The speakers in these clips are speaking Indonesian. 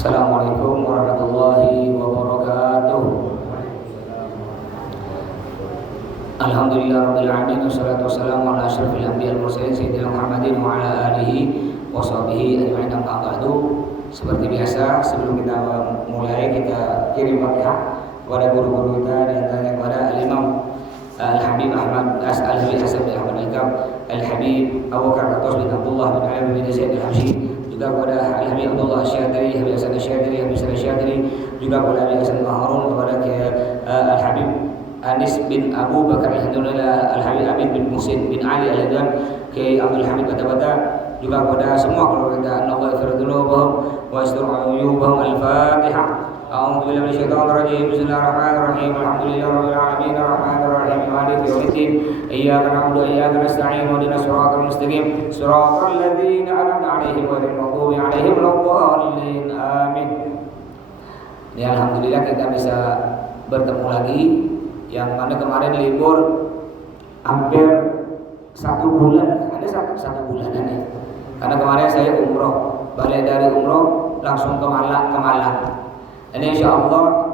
Assalamualaikum warahmatullahi wabarakatuh. Alhamdulillah rabbil alamin wassalatu wassalamu ala asyrafil anbiya'il mursalin sayyidina Muhammadin wa ala alihi washabihi ajma'in amma ba'du. Seperti biasa, sebelum kita mulai, kita kirim Fatihah kepada guru-guru kita, di antaranya kepada Al-Imam Al-Habib Ahmad Al-Habib Hasan bin Ahmad Al-Kab, Al-Habib Abu Bakar Atos bin Abdullah bin Ali bin Zaid Al-Habsyi, juga kepada Al-Habib Abdullah Syadri, Habib Hasan Syadri, Habib Hasan Syadri, juga kepada Habib Hasan Maharun, kepada Al-Habib Anis bin Abu Bakar Al-Handulillah, Al-Habib Amin bin Musin bin Ali Al-Hadan, Kiai Abdul Hamid Bata-Bata, juga kepada semua keluarga. Allah ighfirulahum wa yastur uyubahum. Al-Fatihah. A'udzu billahi minasyaitonir rajim. Bismillahirrahmanirrahim. Alhamdulillahirabbil alamin arrahmanir rahim maliki yaumiddin. Iyyaka na'budu wa iyyaka nasta'in. Ihdinas siratal mustaqim. Siratal ladzina an'amta 'alaihim ghairil maghdubi 'alaihim waladdallin. Amin. Ya, alhamdulillah kita bisa bertemu lagi, yang mana kemarin libur hampir 1 bulan, ada satu bulanan ya. Karena kemarin saya umroh, balik dari umroh langsung ke Malang. Ini insya Allah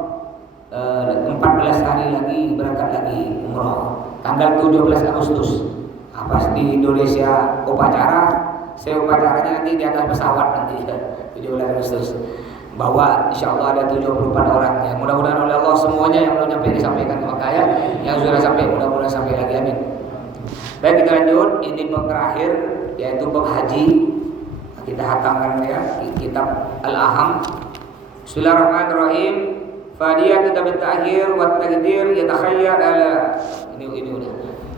14 hari lagi berangkat lagi umroh, tanggal 17 Agustus. Pas di Indonesia upacara, saya upacaranya nanti di atas pesawat nanti 17 Agustus. Bahwa insya Allah ada 74 orang ya. Mudah-mudahan oleh Allah semuanya yang belum sampai disampaikan ke Makkah ya, yang sudah sampai mudah-mudahan sampai lagi, amin. Baik, kita lanjut. Ini bab terakhir, yaitu bab haji. Kita hatamkan ya kitab Al-Aham. Bismillahirrahmanirrahim. Fadiyatu tabit ta'khir wa taqdir yatakhayyar ala ini udah.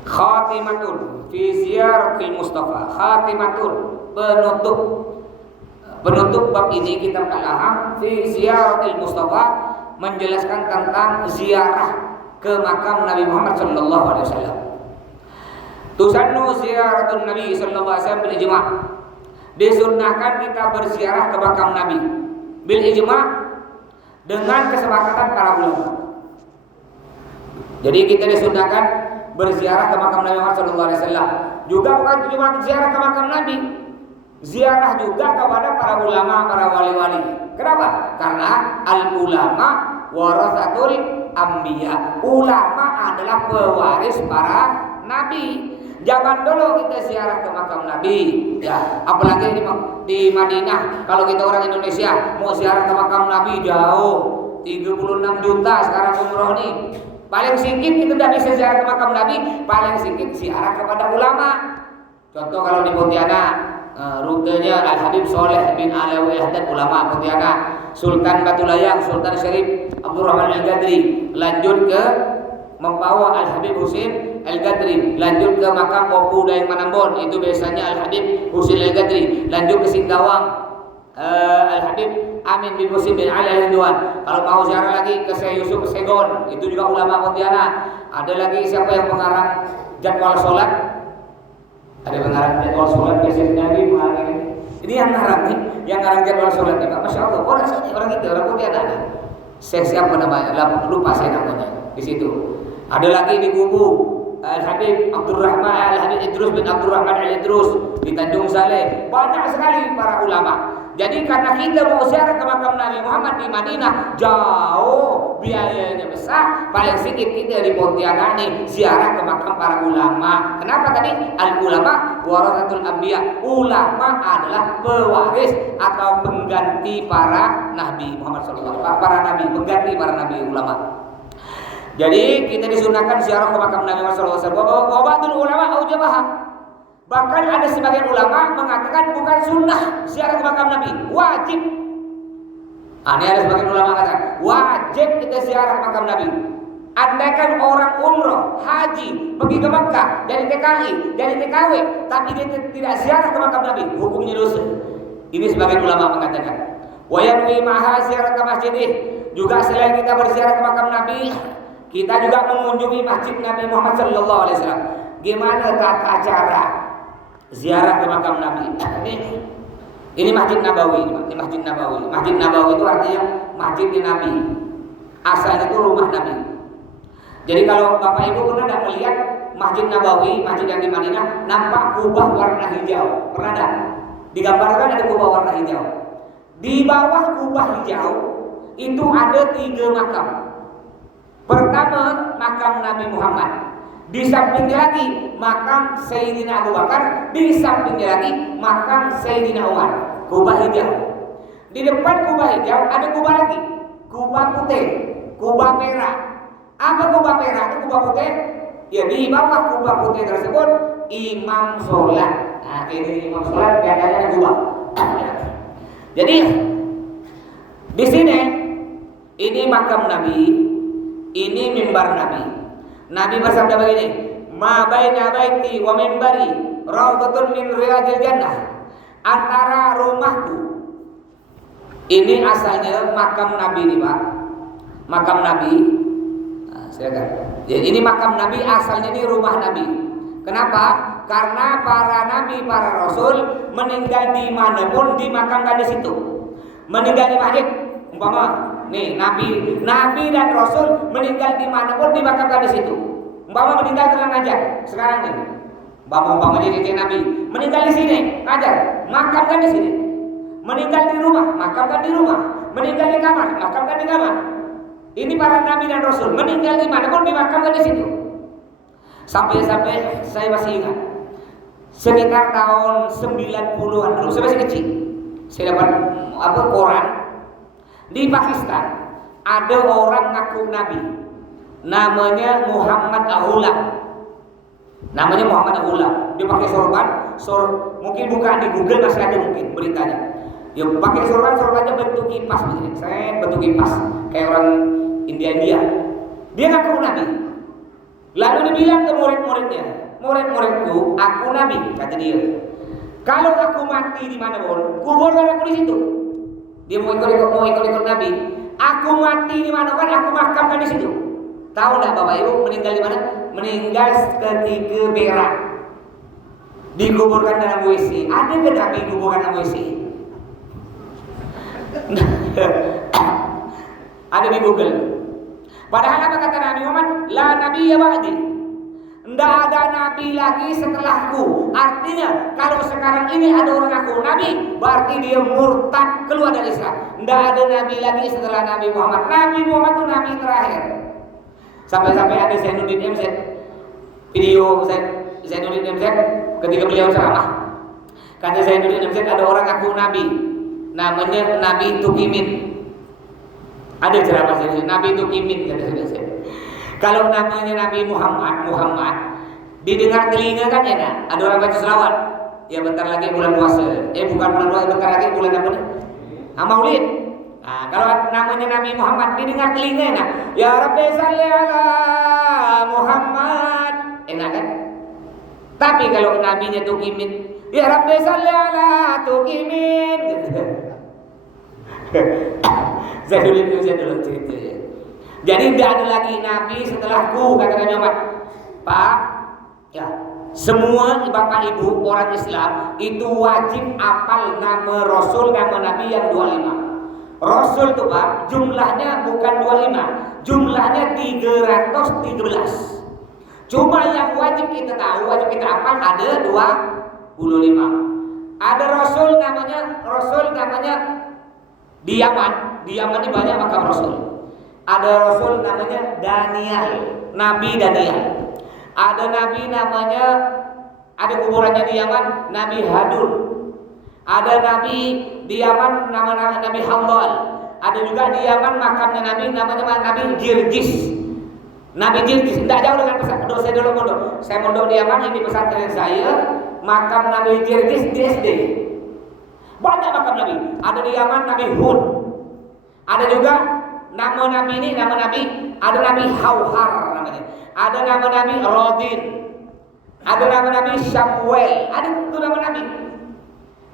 Khatimatun fi ziyaratil Mustafa. Khatimatun, penutup bab ini kitab Al-Aham fi ziyaratil Mustafa, menjelaskan tentang ziarah ke makam Nabi Muhammad sallallahu alaihi wasallam. Tusannu ziyaratun Nabi sallallahu alaihi wasallam bil ijma'. Disunnahkan kita berziarah ke makam Nabi bil ijma', dengan kesepakatan para ulama. Jadi kita disunnahkan berziarah ke makam Nabi Muhammad sallallahu alaihi wasallam. Juga bukan cuma ziarah ke makam Nabi, ziarah juga kepada para ulama, para wali-wali. Kenapa? Karena al-ulama warasatul anbiya. Ulama adalah pewaris para nabi. Jangan dulu kita ziarah ke makam Nabi ya, apalagi di Madinah. Kalau kita orang Indonesia mau ziarah ke makam Nabi jauh, 36 juta sekarang umroh nih. Paling sedikit kita tidak bisa ziarah ke makam Nabi, paling sedikit ziarah kepada ulama. Contoh kalau di Pontianak, rutenya Al-Habib Soleh bin Alawi Haddad, ulama Pontianak. Sultan Batu Layang, Sultan Syarif Abdurrahman Al-Gadri, lanjut ke membawa Al-Habib Husin Al-Gadri, lanjut ke makam Opu Daeng Manambon, itu biasanya Al-Habib Husin Al-Gadri, lanjut ke Singkawang Al-Habib Amin bin Musim bin Ali Al-Hinduan. Kalau mau ziarah lagi ke Syekh Yusuf Segon, itu juga ulama Pontianak. Ada lagi siapa yang mengarang jadwal sholat? Ada pengarang jadwal sholat biasanya di mana ini? Ini yang ngarang nih, yang ngarang jadwal sholat nih, Masya Allah. Orang sini, orang itu, orang Pontianak. Saya siapa namanya? Lupa saya namanya. Di situ. Ada lagi di Kubu Al-Habib Abdurrahman Al-Habib Idrus bin Abdurrahman Al-Idrus di Tanjung Saleh. Banyak sekali para ulama. Jadi karena kita mau ziarah ke makam Nabi Muhammad di Madinah jauh, biayanya besar, paling sedikit kita di Pontianak nih ziarah ke makam para ulama. Kenapa tadi? Al-ulama warasatul anbiya. Ulama adalah pewaris atau pengganti para Nabi Muhammad sallallahu alaihi wasallam. Para nabi, pengganti para nabi, ulama. Jadi kita disunahkan ziarah ke makam Nabi Muhammad SAW. Wabadul ulama aujabaha. Bahkan ada sebagian ulama mengatakan bukan sunnah ziarah ke makam Nabi, wajib. Ini ada sebagian ulama mengatakan wajib kita ziarah ke makam Nabi. Andaikan orang umroh, haji, pergi ke Makkah dari TKI, dari TKW, tapi dia tidak ziarah ke makam Nabi, hukumnya dosa. Ini sebagian ulama mengatakan. Wa yanwi ma'ha ziarah ke masjidih. Juga selain kita berziarah ke makam Nabi, kita juga mengunjungi masjid Nabi Muhammad sallallahu alaihi wasallam. Gimana tata cara ziarah ke makam Nabi? Ini Masjid Nabawi, ini Masjid Nabawi. Masjid Nabawi itu artinya masjid Nabi. Asalnya itu rumah Nabi. Jadi kalau Bapak Ibu pernah tidak melihat Masjid Nabawi, masjid yang di Madinah, nampak kubah warna hijau? Pernah tidak? Digambarkan ada kubah warna hijau. Di bawah kubah hijau itu ada 3 makam. Pertama makam Nabi Muhammad, di sampingnya lagi makam Sayyidina Abu Bakar, di sampingnya lagi makam Sayyidina Umar. Kubah hijau. Di depan kubah hijau ada kubah lagi, kubah putih, kubah merah. Apa kubah merah? Itu kubah putih. Ya, di bawah kubah putih tersebut imam sholat. Nah, ini imam sholat biasanya ada kubah. Jadi di sini ini makam Nabi, ini mimbar Nabi. Nabi bersabda begini, "Ma baina baiti wa mimbari raudhatun min riyadil jannah." Antara rumahku, ini asalnya makam Nabi nih, Pak. Makam Nabi. Nah, silakan. Jadi ini makam Nabi, asalnya ini rumah Nabi. Kenapa? Karena para nabi, para rasul meninggal di manapun dimakamkan di situ. Meninggal di masjid, umpama nih nabi dan rasul meninggal di manapun dimakamkan di situ. Umpama meninggal di Ngajar sekarang nih, umpama jadi nabi meninggal di sini, Ngajar, makamkan di sini. Meninggal di rumah, makamkan di rumah. Meninggal di kamar, makamkan di kamar. Ini para nabi dan rasul meninggal di manapun dimakamkan di situ. Sampai saya masih ingat, sekitar tahun 90-an dulu, saya masih kecil, saya dapat koran di Pakistan ada orang ngaku nabi, namanya Muhammad Ahulam. Namanya Muhammad Ahulam. Dia pakai sorban, mungkin buka di Google masih ada mungkin beritanya. Dia pakai sorbannya bentuk kipas begini, saya bentuk kipas kayak orang India. Dia ngaku nabi. Lalu dibilang ke murid-muridnya, murid-muridku, aku nabi, kata dia. Kalau aku mati di mana pun, kuburkan aku di situ. Dia mau ikut nabi. Aku mati di mana kan, aku makamkan di situ. Tahu enggak Bapak Ibu meninggal di mana? Meninggal ketika berak. Dikuburkan dalam WC. Ada ke nabi kuburkan dalam WC? Ada di Google. Padahal apa kata Nabi Muhammad? La nabiyya ba'di. Tidak ada nabi lagi setelahku. Artinya kalau sekarang ini ada orang ngaku nabi, berarti dia murtad, keluar dari Islam. Tidak ada nabi lagi setelah Nabi Muhammad. Nabi Muhammad itu nabi terakhir. Sampai-sampai ada Zainuddin MZ, video Zainuddin MZ ketika beliau ceramah. Kata Zainuddin MZ ada orang ngaku nabi, namanya Nabi Tukimin. Ada ceramah sini, Nabi Tukimin kata saya. Kalau namanya Nabi Muhammad didengar telinga kan enak. Ada orang baca selawat. Ya bentar lagi bulan puasa. Bukan bulan puasa, bentar lagi bulan apa nih? Maulid. Nah, kalau namanya Nabi Muhammad didengar telinga enak. Ya Rabbi salli ala Muhammad. Enak kan? Tapi kalau nabinya Tukimin, ya Rabbi salli ala Tukimin. Zainuddin dulu cerita. Jadi tidak ada lagi nabi setelahku, kata Nabi Muhammad. Pak, ya, semua bapak ibu orang Islam itu wajib apal nama Rasul, nama Nabi yang 25. Rasul itu Pak, jumlahnya bukan 25, jumlahnya 313. Cuma yang wajib kita tahu, wajib kita apal ada 25. Ada Rasul namanya di Yaman ini banyak makam Rasul. Ada Rasul namanya Daniel, Nabi Daniel. Ada Nabi namanya, ada kuburannya di Yaman, Nabi Hadun. Ada Nabi di Yaman nama Nabi Hamdal. Ada juga di Yaman makamnya Nabi namanya Nabi Jirjis. Nabi Jirjis, tidak jauh dengan pesantren pondok saya dulu pondok. Saya pondok di Yaman, ini pesantren saya, makam Nabi Jirjis di SD. Banyak makam Nabi. Ada di Yaman Nabi Hud. Ada juga nama Nabi ini, nama Nabi, ada Nabi Hauhar namanya. Ada nama Nabi Rodin. Ada nama Nabi Samuel. Ada itu nama Nabi.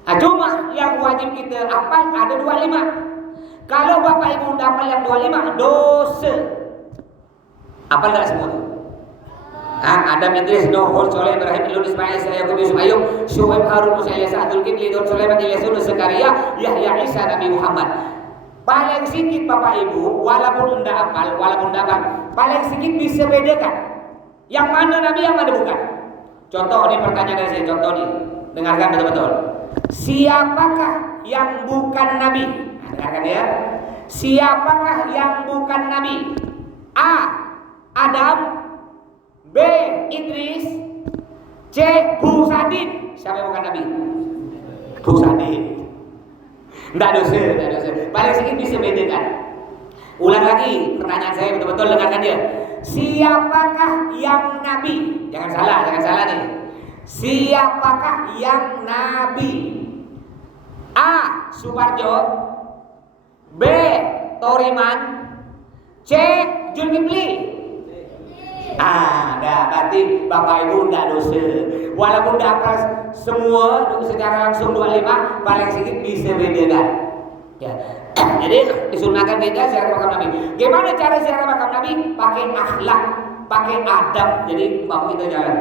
Nah, cuma yang wajib kita apal ada 25. Kalau Bapak Ibu dapat yang 25, dosa. Apal enggak semua? Adam, Idris, Nuh, Hud, Soleh, Ibrahim, Ilyas, Ismail, Isa, Yakub, Yusuf, Ayub, Syuaib, Harun, Musa, Ilyas, Abdul Kifli, Daud, Sulaiman, Ilyas, Yunus, Zakaria, Yahya, Isa, Nabi Muhammad. Paling sedikit Bapak Ibu, walaupun tidak apal, paling sedikit bisa bedakan yang mana Nabi, yang mana bukan. Contoh, ini pertanyaan dari saya, contoh nih, dengarkan betul-betul. siapakah yang bukan nabi? Dengarkan ya. Siapakah yang bukan nabi? A. Adam, B. Idris, C. Busadin. Siapa yang bukan nabi? Busadin. Nggak dosa. Paling sedikit bisa bedakan. Ulang lagi pertanyaan saya betul-betul, dengarkan dia. Siapakah yang nabi? Jangan salah nih. Siapakah yang nabi? A. Suparjo, B. Toriman, C. Zulkifli. Berarti Bapak Ibu nggak dosa. Walaupun dapat semua secara langsung 25, paling sedikit bisa bedakan. Ya. Jadi disunahkan kita ziarah makam Nabi. Gimana cara ziarah makam Nabi? Pakai akhlak, pakai adab. Jadi bapak kita jalan.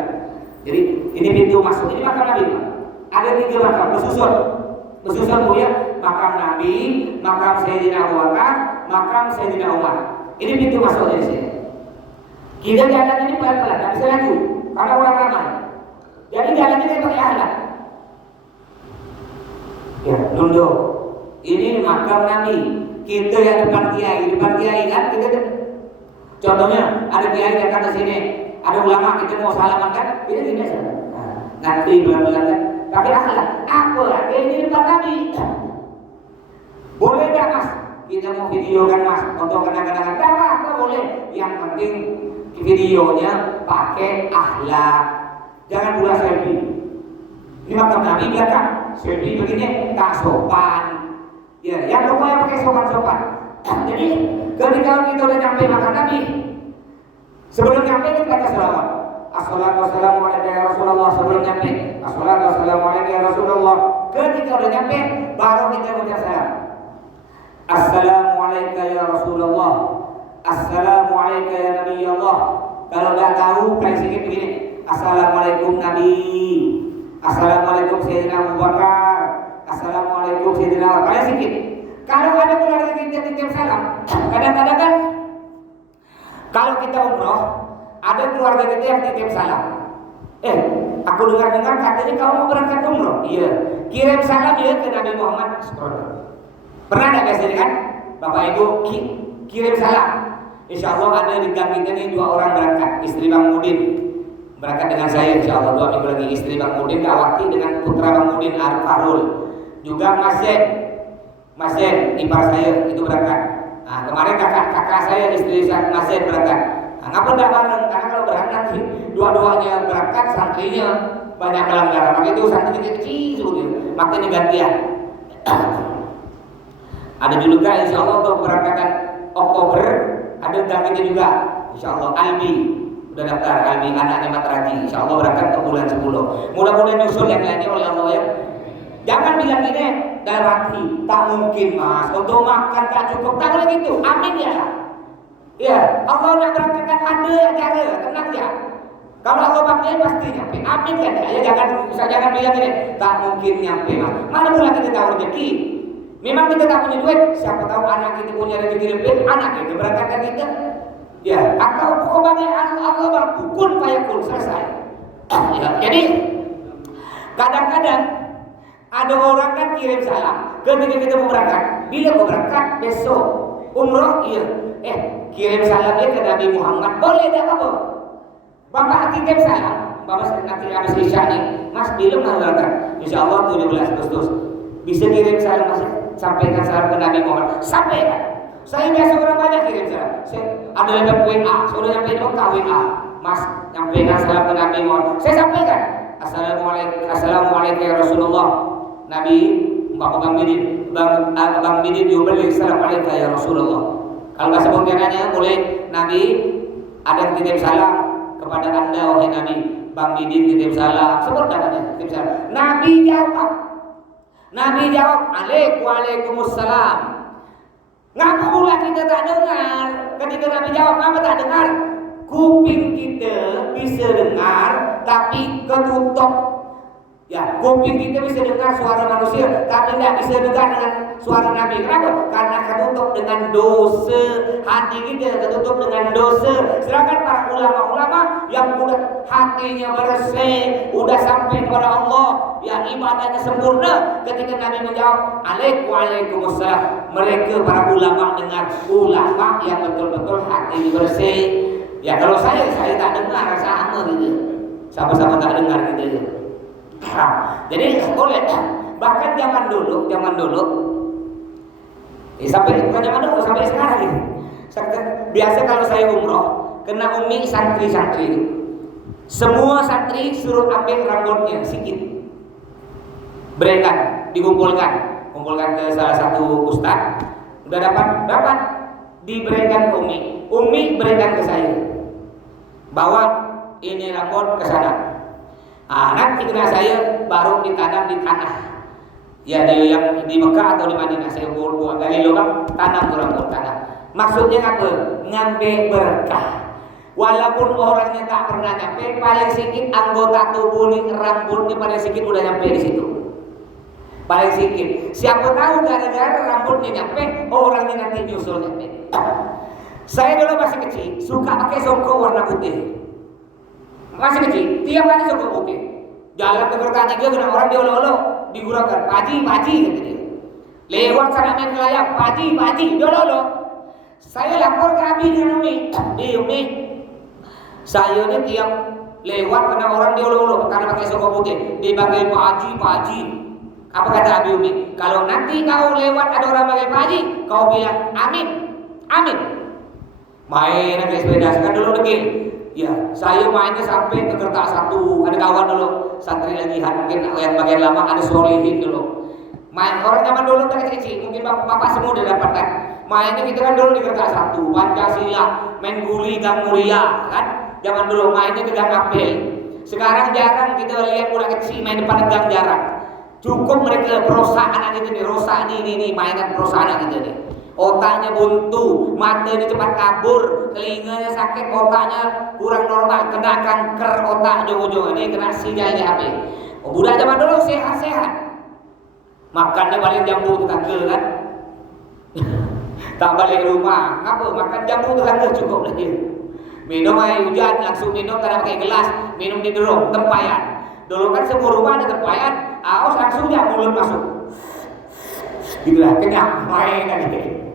Jadi ini pintu masuk. Ini makam Nabi. Ada 3 makam bersusun punya makam Nabi, makam Sayyidina Abu Bakar, makam Sayyidina Umar. Ini pintu masuk dari sini. Kita jalan ini pelan-pelan, nggak bisa laju karena orang ramai. Jadi jalan ini pakai akhlak. Ya, dulu. Ini makam Nabi. Kita yang depan kiai kan kita. Contohnya ada kiai datang ke sini, ada ulama kita mau salaman kan, kita gini saja. Nanti pelan-pelan kan. Tapi akhlak. Apa? Ini depan Nabi. Boleh nggak mas? Kita mau videokan mas untuk kenang-kenangan. Apa boleh? Yang penting videonya pakai akhlak. Jangan pula selfie. Ini makam Nabi belakang. Selfie begini tak sopan. Ya, yang pokoknya pakai sopan-sopan. Jadi ketika kita udah nyampe makam Nabi, sebelum nyampe kita baca selawat. Assalatu wassalamu alaikum ya Rasulullah. Sebelum nyampe, assalatu wassalamu alaikum ya Rasulullah. Ketika udah nyampe, baru kita baca salam. Assalamualaikum ya Rasulullah. Assalamualaikum ya Nabi Allah. Kalau nggak tahu, paling sedikit begini. Assalamualaikum Nabi. Assalamualaikum Sayyidina Abu Bakar. Assalamualaikum Sayyidina Umar. Paling sedikit. Kalau ada keluarga kita titip salam, kadang-kadang kan kalau kita umroh, ada keluarga kita yang titip salam. Aku dengar-dengar katanya kamu mau berangkat umroh. Iya. Kirim salam ya ke Nabi Muhammad. Pernah nggak biasanya kan? Bapak Ibu kirim salam. Insya Allah ada di gang kita nih 2 orang berangkat. Istri Bang Mudin berangkat dengan saya. Insya Allah 2 minggu lagi. Istri Bang Mudin Kawati dengan putra Bang Mudin Arfarul. Juga Mas Zen, ipar saya itu berangkat. Nah, kemarin kakak saya istri Mas Zen berangkat. Nah, ngapa enggak bareng? Karena kalau berangkat dua-duanya berangkat, santrinya banyak pelanggaran. Maka itu santri kecil, makanya gantian. Ada juga insya Allah untuk keberangkatan Oktober ada gantinya juga. Insya Allah Albi udah daftar, Albi anaknya Matraji. Insya Allah berangkat ke bulan 10. Mudah-mudahan nyusul yang lainnya oleh Allah ya. Jangan bilang gini dalam hati, tak mungkin mas, untuk makan tak cukup, tak boleh gitu. Amin ya. Ya, Allah nak berangkatkan ada cara, tenang ya. Kalau Allah pakai pasti nyampe. Amin ya. Ya jangan bilang gini, tak mungkin nyampe mas. Mana pula kita tahu rezeki. Memang kita tak punya duit, siapa tahu anak kita punya rezeki lebih, anak kita berangkatkan kita. Ya, atau kebanyakan Allah berpukul payakul selesai. Ya, jadi kadang-kadang ada orang kan kirim salam ketika kita mau berangkat. Bila mau berangkat besok umroh, iya. Kirim salamnya ke Nabi Muhammad. Boleh tak apa? Bapak kirim salam. Bapak nanti habis isya nih, mas bila mau berangkat? Insya Allah 17 Agustus. Bisa kirim salam mas, sampaikan salam ke Nabi Muhammad. Sampaikan. Saya biasa orang banyak kirim salam. Ada lewat WA, sudah nyampe WA. Mas, sampaikan salam ke Nabi Muhammad. Saya sampaikan. Assalamualaikum ya Rasulullah. Nabi Bang Bidin diubeli assalamualaikum ya Rasulullah. Kalau bahasa pontianaknya boleh Nabi ada titip salam kepada anda wahai Nabi. Bang Bidin titip salam. Sebut namanya titip salam. Nabi jawab Waalaikumsalam. Ngapa pula kita tak dengar? Ketika Nabi jawab ngapa tak dengar? Kuping kita bisa dengar tapi ketutup. Ya, kuping kita bisa dengar suara manusia, tapi tidak bisa dengar dengan suara Nabi. Kenapa? Karena ketutup dengan dosa. Hati kita ketutup dengan dosa. Sedangkan para ulama-ulama yang udah hatinya bersih, udah sampai kepada Allah, yang ibadah jawabannya sempurna ketika Nabi menjawab Waalaikumsalam. Mereka para ulama dengar, ulama yang betul-betul hati bersih. Ya kalau saya tak dengar sama gitu, sama-sama tak dengar gitu. Jadi boleh. Bahkan zaman dulu sampai bukan zaman dulu, sampai sekarang ini. Biasa kalau saya umroh kena umi santri-santri. Semua santri suruh ambil rambutnya sikit, berikan, kumpulkan ke salah satu ustaz. Udah dapat diberikan ke umi berikan ke saya, bawa ini rambut ke sana. Nanti kena saya baru ditanam di tanah, ya yang di Mekah atau di Madinah. Saya buat gali lubang, tanam tuh rambut tanah. Maksudnya apa? Ngambil berkah. Walaupun orangnya tak pernah nyampe, paling sedikit anggota tubuh ini rambutnya paling sedikit udah nyampe di situ. Paling sedikit. Siapa tahu gara-gara rambutnya nyampe, orangnya nanti nyusul nyampe. Saya dulu masih kecil, suka pakai songkok warna putih. Masih kecil, tiap hari songkok putih. Jalan ke kereta tiga, kena orang diolok-olok, diguraukan, paji, kata dia. Lewat sana main kelayang, paji, diolok-olok. Saya lapor ke Abi dengan Umi. Saya ini tiap lewat kena orang diolok-olok karena pakai songkok putih, dipanggil Pak Haji. Apa kata Abi Umi? Kalau nanti kau lewat ada orang panggil Pak Haji, kau bilang amin. Main naik sepeda, kan dulu degil. Ya, saya mainnya sampai ke kertas satu. Ada kawan dulu santri lagi mungkin yang bagian lama ada solihin dulu. Main orang zaman dulu kan kecil, mungkin bapak semua udah dapatkan. Mainnya kita kan dulu di kertas satu, Pancasila, main guli gang mulia, kan? Zaman dulu mainnya ke gang apel. Sekarang jarang kita lihat budak kecil main depan gang, jarang. Cukup mereka perosa anak itu nih, rosa ini mainan perosa anak itu nih. Otaknya buntu, matanya cepat kabur, telinganya sakit, otaknya kurang normal, kena kanker otak jogo-jogo. Ini kena sinyal di HP. Budak zaman dulu sehat-sehat. Makannya balik jambu tetangga kan. Tak balik rumah, ngapa makan jambu tetangga cukup lagi. Minum air hujan langsung minum, karena pakai gelas, minum di drum, tempayan. Dulu kan semua rumah ada tempayan, aus langsung ya mulut masuk. Gitulah, kenyang, main lagi.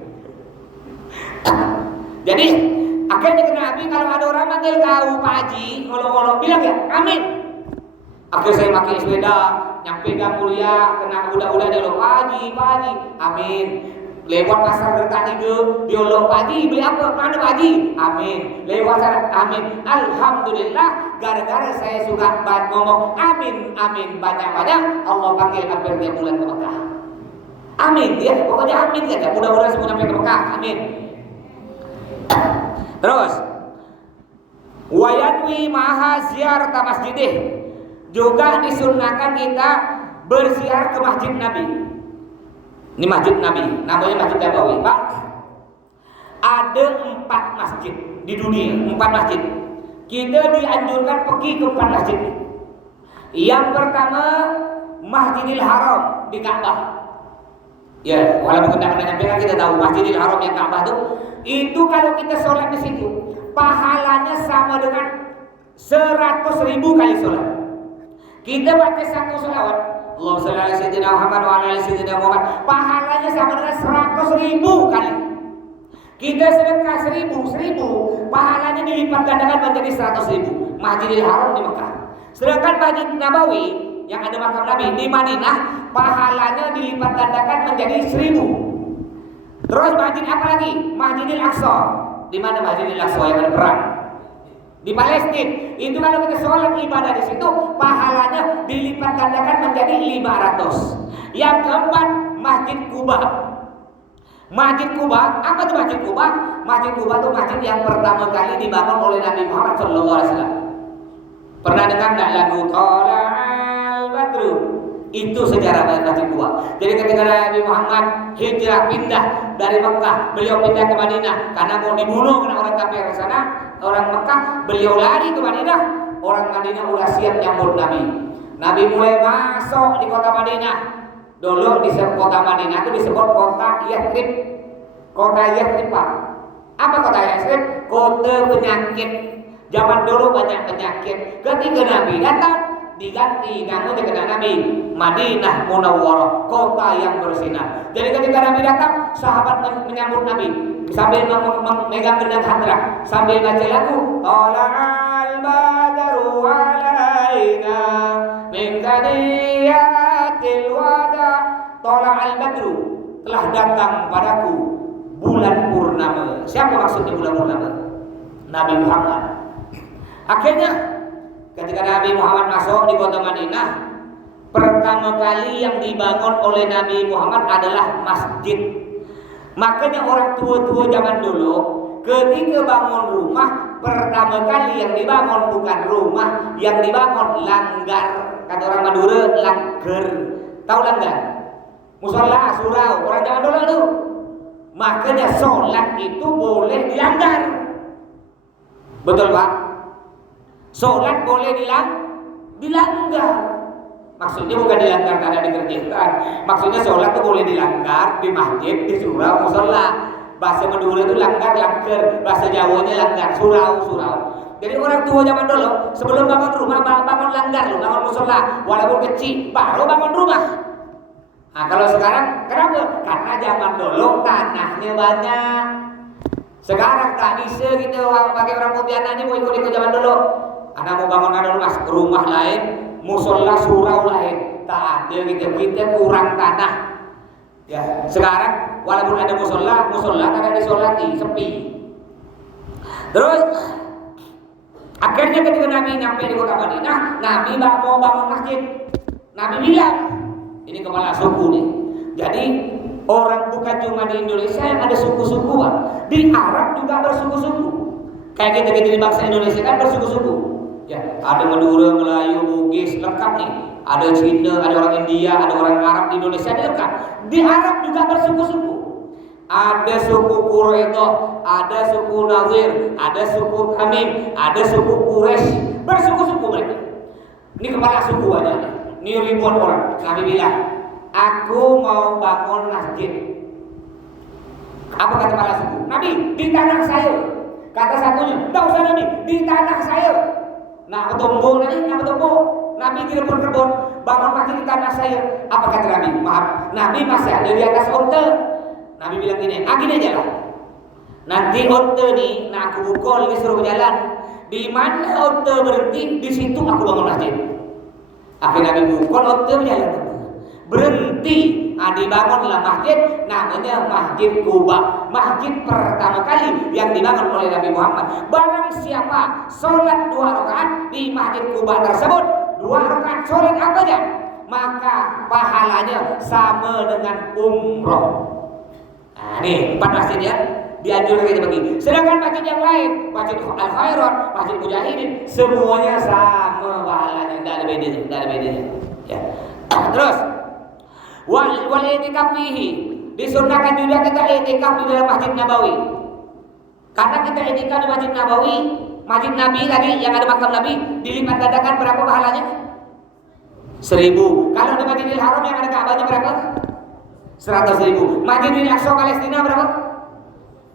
Jadi akhirnya kena Nabi kalau ada orang manggil kau Pak Haji, ngolong-ngolong bilang ya amin. Akhirnya saya pakai sepeda, nyampe gang mulia, kena budak-budak dia Pak Haji, amin. Lewat pasar Gertani diolong Pak Haji, beli apa? Mana Pak Haji? Amin. Lewat sana, amin. Alhamdulillah, gara-gara saya suka ngomong amin banyak-banyak, Allah panggil hampir tiap bulan ke Mekah. Amin, ya pokoknya amin saja. Mudah-mudahan semua sampai ke Mekah, amin. Terus, wayadwi maha ziarah masjidih, juga disunahkan kita berziarah ke masjid Nabi. Ini masjid Nabi, namanya Masjid Nabawi, Pak. Ada 4 masjid di dunia, 4 masjid. Kita dianjurkan pergi ke 4 masjid. Yang pertama Masjidil Haram di Ka'bah. Ya, walaupun tidak pernah nyampe, kita tahu Masjidil Haram yang Ka'bah itu kalau kita sholat di situ, pahalanya sama dengan 100.000 kali sholat. Kita baca satu sholawat, Allahumma shalli ala sayyidina Muhammad wa ala ali sayyidina Muhammad, pahalanya sama dengan 100.000 kali. Kita sedekah 1.000, pahalanya dilipat gandakan menjadi 100.000. Masjidil Haram di Mekah. Sedangkan Masjid Nabawi yang ada makam Nabi di Madinah, pahalanya dilipat gandakan menjadi 1.000. Terus masjid apa lagi? Masjidil Aqsa. Di mana Masjidil Aqsa yang ada perang? Di Palestina. Itu kalau kita sholat ibadah di situ, pahalanya dilipat gandakan menjadi 500. Yang keempat, Masjid Kuba. Masjid Kuba, apa itu Masjid Kuba? Masjid Kuba itu masjid yang pertama kali dibangun oleh Nabi Muhammad SAW. Pernah dengar nggak lagu Tola'al Badru? Itu sejarah Masjid Kuba. Jadi ketika Nabi Muhammad hijrah pindah dari Mekah, beliau pindah ke Madinah karena mau dibunuh karena orang kafir di sana. Orang Mekah, beliau lari ke Madinah. Orang Madinah udah siap nyambut Nabi. Nabi mulai masuk di kota Madinah. Dulu di kota Madinah itu disebut kota Yathrib. Kota Yathrib, Pak. Apa kota Yathrib? Kota penyakit. Zaman dulu banyak penyakit. Ketika Nabi datang, diganti namun dikena Nabi Madinah Munawwarah, kota yang bersinar. Jadi ketika Nabi datang, sahabat menyambut Nabi sambil memegang gendang hatra, sambil baca lagu Tala'al badru alaina min thaniyatil wada. Tala'al badru, telah datang padaku bulan purnama. Siapa maksudnya bulan purnama? Nabi Muhammad. Akhirnya ketika Nabi Muhammad masuk di kota Madinah, pertama kali yang dibangun oleh Nabi Muhammad adalah masjid. Makanya orang tua-tua zaman dulu ketika bangun rumah, pertama kali yang dibangun bukan rumah, yang dibangun langgar. Kata orang Madura, langgar. Tahu langgar? Musola, surau, orang zaman dulu itu. Makanya sholat itu boleh dilanggar. Betul Pak? Sholat boleh dilanggar. Maksudnya bukan dilanggar karena dikerjakan. Maksudnya sholat itu boleh dilanggar di masjid, di surau, musola. Bahasa Madura itu langgar, langgar. Bahasa Jawanya langgar, surau, surau. Jadi orang tua zaman dulu sebelum bangun rumah bangun langgar, bangun musola, walaupun kecil, baru bangun rumah. Nah kalau sekarang kenapa? Karena zaman dulu tanahnya banyak. Sekarang tak bisa gitu pakai orang putih anak ini mau ikut zaman dulu. Anak mau bangun rumah lain, musola surau lain. Tak ada gitu, kita kurang tanah. Ya, sekarang walaupun ada musola tak ada disolati, sepi. Terus akhirnya ketika Nabi nyampe di kota Madinah, Nabi mau bangun masjid. Nabi bilang, ini kepala suku nih. Jadi orang bukan cuma di Indonesia yang ada suku-suku, di Arab juga bersuku-suku. Kayak kita di bangsa Indonesia kan bersuku-suku. Ya, ada Madura, Melayu, Bugis, lengkap nih. Ada Cina, ada orang India, ada orang Arab di Indonesia, ini lengkap. Di Arab juga bersuku-suku. Ada suku Quraidah, ada suku Nazir, ada suku Tamim, ada suku Quraisy, bersuku-suku mereka. Ini kepala suku aja. Ini ribuan orang. Nabi bilang, aku mau bangun masjid. Apa kata kepala suku? Nabi, di tanah saya. Kata satunya, tidak usah Nabi, di tanah saya. Nah, ketumbuk Nabi, Nabi di kebun-kebun, bangun masjid di tanah saya. Apa kata Nabi? Maaf, Nabi masih ada di atas unta. Nabi bilang gini, gini aja lah. Nanti unta nih, aku pukul, suruh berjalan. Di mana unta berhenti, di situ aku bangun masjid. Akhirnya Nabi pukul, unta berjalan. Berhenti, dibangunlah masjid, namanya Masjid Quba. Masjid pertama kali yang dibangun oleh Nabi Muhammad. Barang siapa sholat 2 rakaat di Masjid Quba tersebut, 2 rakaat sholat apa aja, maka pahalanya sama dengan umroh. Nah, nih 4 masjid ya, dianjurkan kita bagi. Sedangkan masjid yang lain, Masjid Al-Khairat, Masjid Mujahidin, semuanya sama pahalanya, tidak ada bedanya, Ya. Terus, wal i'tikaf fihi, disunnahkan juga kita i'tikaf di dalam Masjid Nabawi. Karena kita i'tikaf di Masjid Nabawi, Masjid Nabi tadi yang ada makam Nabi, dilipat gandakan berapa pahalanya? 1000. Kalau di Masjidil Haram yang ada Ka'bahnya berapa? 100.000. Masjidil Aqsa Palestina berapa?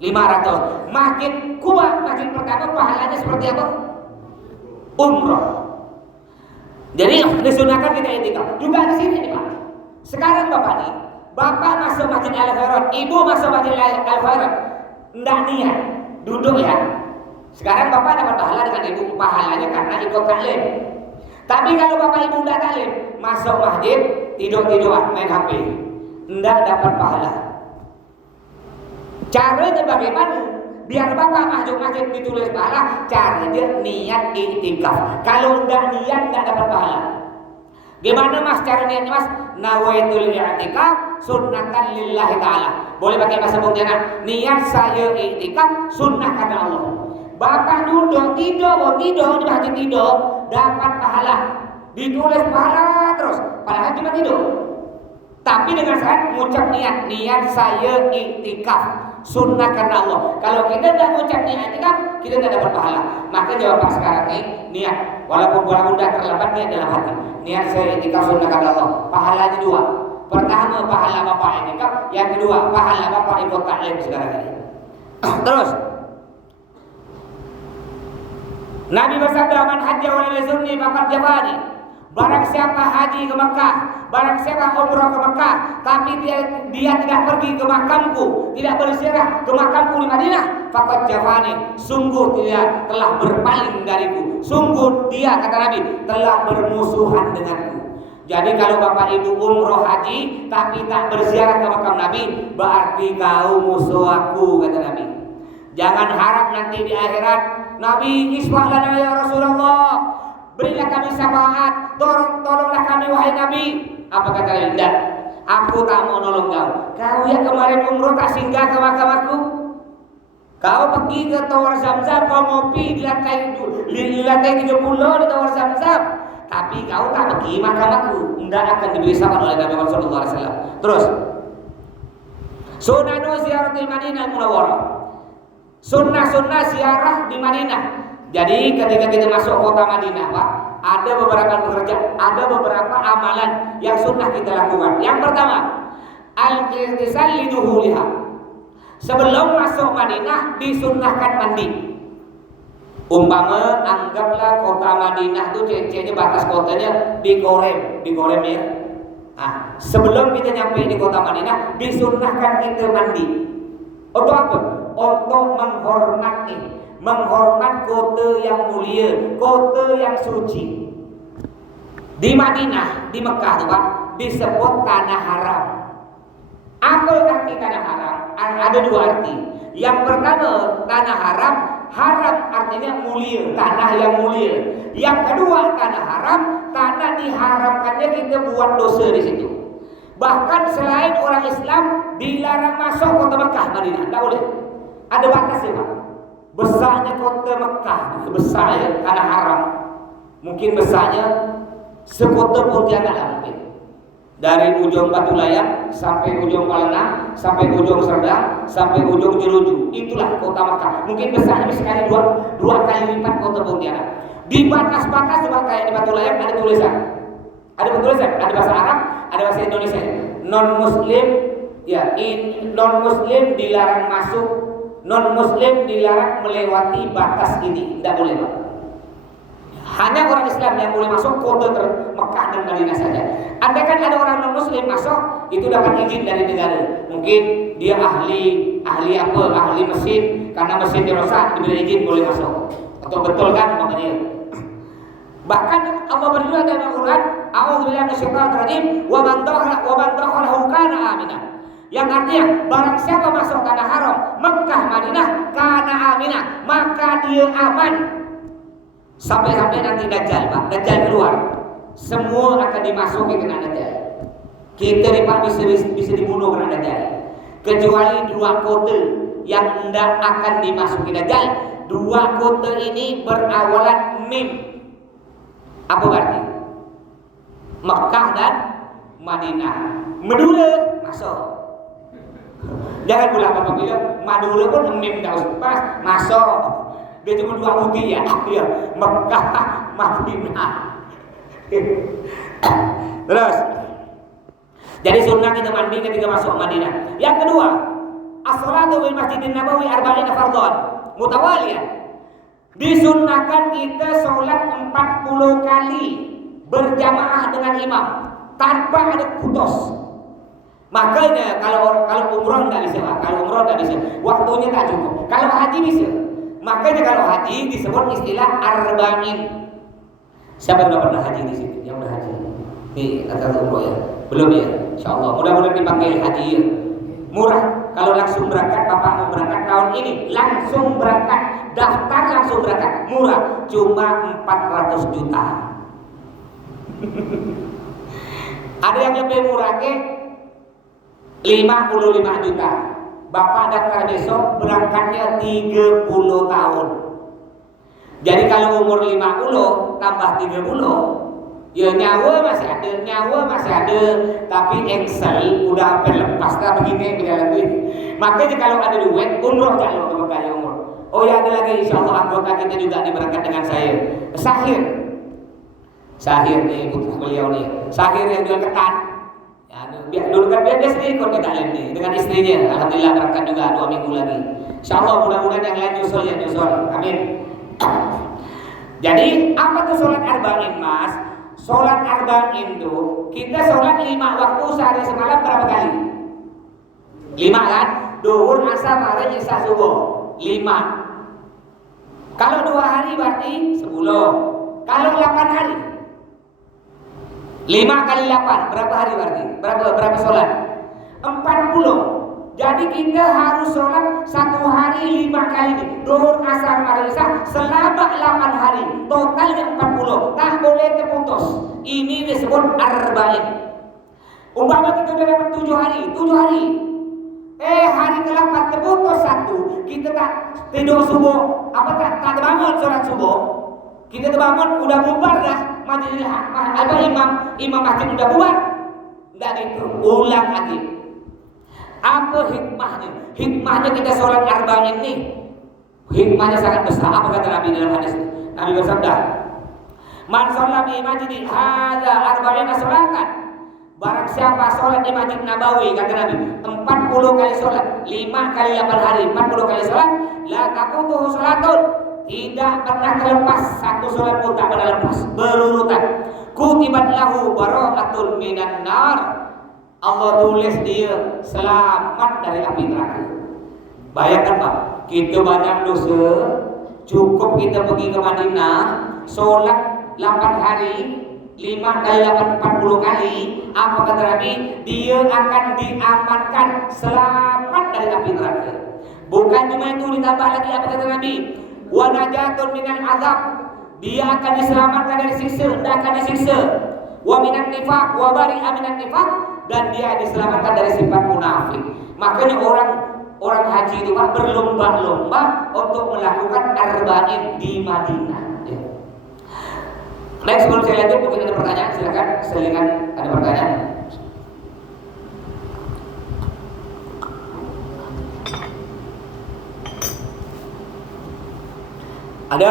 500. Masjid Quba, masjid pertama, pahalanya seperti apa? Umrah. Jadi disunahkan kita i'tikaf. Juga di sini nih Pak. Sekarang Bapak nih, Bapak masuk Masjid Al-Khairat, Ibu masuk Masjid Al-Khairat, enggak niat, duduk ya. Sekarang Bapak dapat pahala dengan Ibu, pahalanya karena ikut taklim. Tapi kalau Bapak Ibu enggak taklim, masuk masjid, tidur-tiduran, main HP, enggak dapat pahala. Caranya bagaimana? Biar Bapak masuk masjid ditulis pahala, caranya niat i'tikaf. Kalau enggak niat, enggak dapat pahala. Gimana Mas cara niatnya Mas? Nawaitul i'tikaf sunnatan lillahi ta'ala. Boleh pakai bahasa Pontianak. Niat saya i'tikaf sunnah karena Allah. Bapak duduk tidur di masjid tidur, dapat pahala. Ditulis pahala terus, padahal cuma tidur. Tapi dengan syarat mengucap niat saya i'tikaf sunnah karena Allah. Kalau kita tidak mengucap niat i'tikaf, kita tidak dapat pahala. Maka jawab sekarang nih, niat. Walaupun tidak terlambat, niat dalam hati. Niat saya i'tikaf sunnah karena Allah. Pahalanya 2. Pertama pahala Bapak i'tikaf, yang kedua pahala Bapak ikut taklim sekarang ini. Terus Nabi bersabda, man hajja wa lam yazunni faqad jafani. Barang siapa haji ke Mekah, barang siapa umrah ke Mekah, tapi dia tidak pergi ke makamku, tidak berziarah ke makamku di Madinah, faqad jafani, sungguh dia telah berpaling dariku. Sungguh dia, kata Nabi, telah bermusuhan denganku. Jadi kalau bapak ibu umroh haji tapi tak berziarah ke makam Nabi, berarti kau musuh aku, kata Nabi. Jangan harap nanti di akhirat, Nabi iswa lana ya Rasulullah, berilah kami syafaat, tolonglah kami wahai Nabi. Apa kata Nabi? Tidak, aku tak mau nolong kau. Kau yang kemarin umroh tak singgah ke makam aku. Kau pergi ke Tower Zamzam, kau ngopi di lantai 30 di Tower Zamzam, tapi kau tak pergi makam aku. Tidak akan diberi syafaat oleh Nabi Muhammad SAW. Terus, sunanu ziaratul Madinah Munawwarah, sunnah-sunnah ziarah di Madinah. Jadi ketika kita masuk kota Madinah, Pak, ada beberapa pekerjaan, ada beberapa amalan yang sunnah kita lakukan. Yang pertama, al-irtisal liduhuliha. Sebelum masuk Madinah disunnahkan mandi. Umpama anggaplah kota Madinah itu cece-nya batas kotanya dikorem ya. Nah, sebelum kita nyampe di kota Madinah disunnahkan kita mandi. Untuk apa? Untuk menghormat kota yang mulia, kota yang suci. Di Madinah, di Mekah itu Pak, disebut tanah haram. Apa arti tanah haram? Ada dua arti. Yang pertama, tanah haram, haram artinya mulia, tanah yang mulia. Yang kedua, tanah haram, tanah diharamkannya kita buat dosa di situ. Bahkan selain orang Islam dilarang masuk kota Mekah, Madinah, tidak boleh. Ada batasnya Pak. Besarnya kota Mekah, besar ya, tanah haram. Mungkin besarnya sekota Pontianak lah mungkin. Dari ujung Batu Layar sampai ujung Palenang, sampai ujung Serdang, sampai ujung Jeruju. Itulah kota Mekah. Mungkin besarnya sekali dua kali lipat kota Pontianak. Di batas-batas kayak di Batu Layar ada tulisan. Ada tulisan, ada bahasa Arab, ada bahasa Indonesia. Non-Muslim, ya, non-Muslim dilarang masuk. Non-Muslim dilarang melewati batas ini, tidak boleh Pak. Hanya orang Islam yang boleh masuk kota Mekah dan Madinah saja. Andaikan ada orang non-Muslim masuk, itu dapat izin dari negara. Mungkin dia ahli mesin, karena mesin dirusak diberi izin boleh masuk. Atau betul kan makanya. Bahkan Allah berfirman dalam Al-Quran, A'udzubillahi minasyaitonir rajim, wa man dakhalahu kana aminah. Yang artinya barang siapa masuk tanah haram Mekah Madinah kana aminah, maka dia aman. Sampai nanti Dajjal Pak, Dajjal keluar, semua akan dimasuki kena Dajjal. Kita nih Pak bisa dibunuh kena Dajjal. Kecuali dua kota yang tidak akan dimasuki Dajjal. Dua kota ini berawalan mim. Apa berarti? Mekah dan Madinah. Madura masuk. Jangan pula Bapak bilang Madura pun mim tak pas masuk. Dia cuma dua putih ya, Mekah, Madinah. Terus, jadi sunnah kita mandi ketika masuk Madinah. Yang kedua, as-salatu bil Masjidin Nabawi arba'ina fardhan mutawaliyan. Disunnahkan kita sholat 40 kali berjamaah dengan imam tanpa ada putus. Makanya kalau umroh tidak bisa, waktunya tak cukup. Kalau haji bisa. Makanya kalau haji disebut istilah arba'in. Siapa yang sudah pernah haji di sini? Yang sudah haji? Nih, kata umroh ya? Belum ya? Insyaallah. Mudah-mudahan dipanggil haji ya. Murah. Kalau langsung berangkat, Bapak mau berangkat tahun ini, langsung berangkat, daftar langsung berangkat. Murah, cuma 400 juta. Ada yang lebih murah ke 55 juta. Bapak daftar besok, berangkatnya 30 tahun. Jadi kalau umur 50 tambah 30, ya nyawa masih ada, tapi engsel udah hampir lepas lah begini bila lebih. Makanya kalau ada duit, umroh jangan lupa kaya umroh. Oh ya, ada lagi insyaallah anggota kita juga diberangkat dengan saya. Sahir nih putra beliau nih. Sahir yang jual ketan. Dulu kan dia sendiri ikut ke taklim nih dengan istrinya. Alhamdulillah berangkat juga 2 minggu lagi. Insyaallah mudah-mudahan yang lain nyusul. Amin. Jadi apa tuh sholat arba'in Mas? sholat arba'in tuh kita sholat 5 waktu sehari semalam berapa kali? 5 kan? Duhur, asar, maghrib, isya, subuh 5. Kalau 2 hari berarti 10. Kalau 8 hari 5 kali 8 berapa hari berarti? Berapa sholat? 40. Jadi kita harus sholat 1 hari 5 kali duhur, asar, maghrib, isya selama 8 hari. Totalnya 40. Tak boleh terputus. Ini disebut arba'in. Umpama kita udah dapat 7 hari. Hari ke-8 terputus 1. Kita tak tidur subuh. Tak bangun sholat subuh. Kita terbangun udah bubar dah. Imam masjid udah bubar. Enggak gitu. Ulang lagi. Apa hikmahnya? Hikmahnya kita sholat arba'in ini. Hikmahnya sangat besar. Apa kata Nabi dalam hadis? Nabi bersabda, "Man shalla fi masjid hadza arba'ina sholatan." Barang siapa sholat di Masjid Nabawi, kata Nabi, 40 kali sholat, 5 kali 8 hari, 40 kali sholat, la taqutuhu sholatun, tidak pernah terlepas satu sholat pun tak pernah lepas, berurutan. Kutibat lahu bara'atun minan nar. Allah tulis dia selamat dari api neraka. Bayangkan Pak, kita banyak dosa, cukup kita pergi ke Madinah, sholat 8 hari, 5 kali 8, 40 kali. Apa kata Nabi? Dia akan diamankan selamat dari api neraka. Bukan cuma itu, ditambah lagi apa kata Nabi? Wa najatun minal azab. Dia akan diselamatkan dari siksa, tidak akan disiksa. Wa minan nifaq, wa bari'a minan nifaq, dan dia diselamatkan dari sifat munafik. Makanya orang haji itu Pak berlomba-lomba untuk melakukan arba'in di Madinah. Ya. Baik, sebelum saya lanjut mungkin ada pertanyaan, silakan. Selingan ada pertanyaan. Ada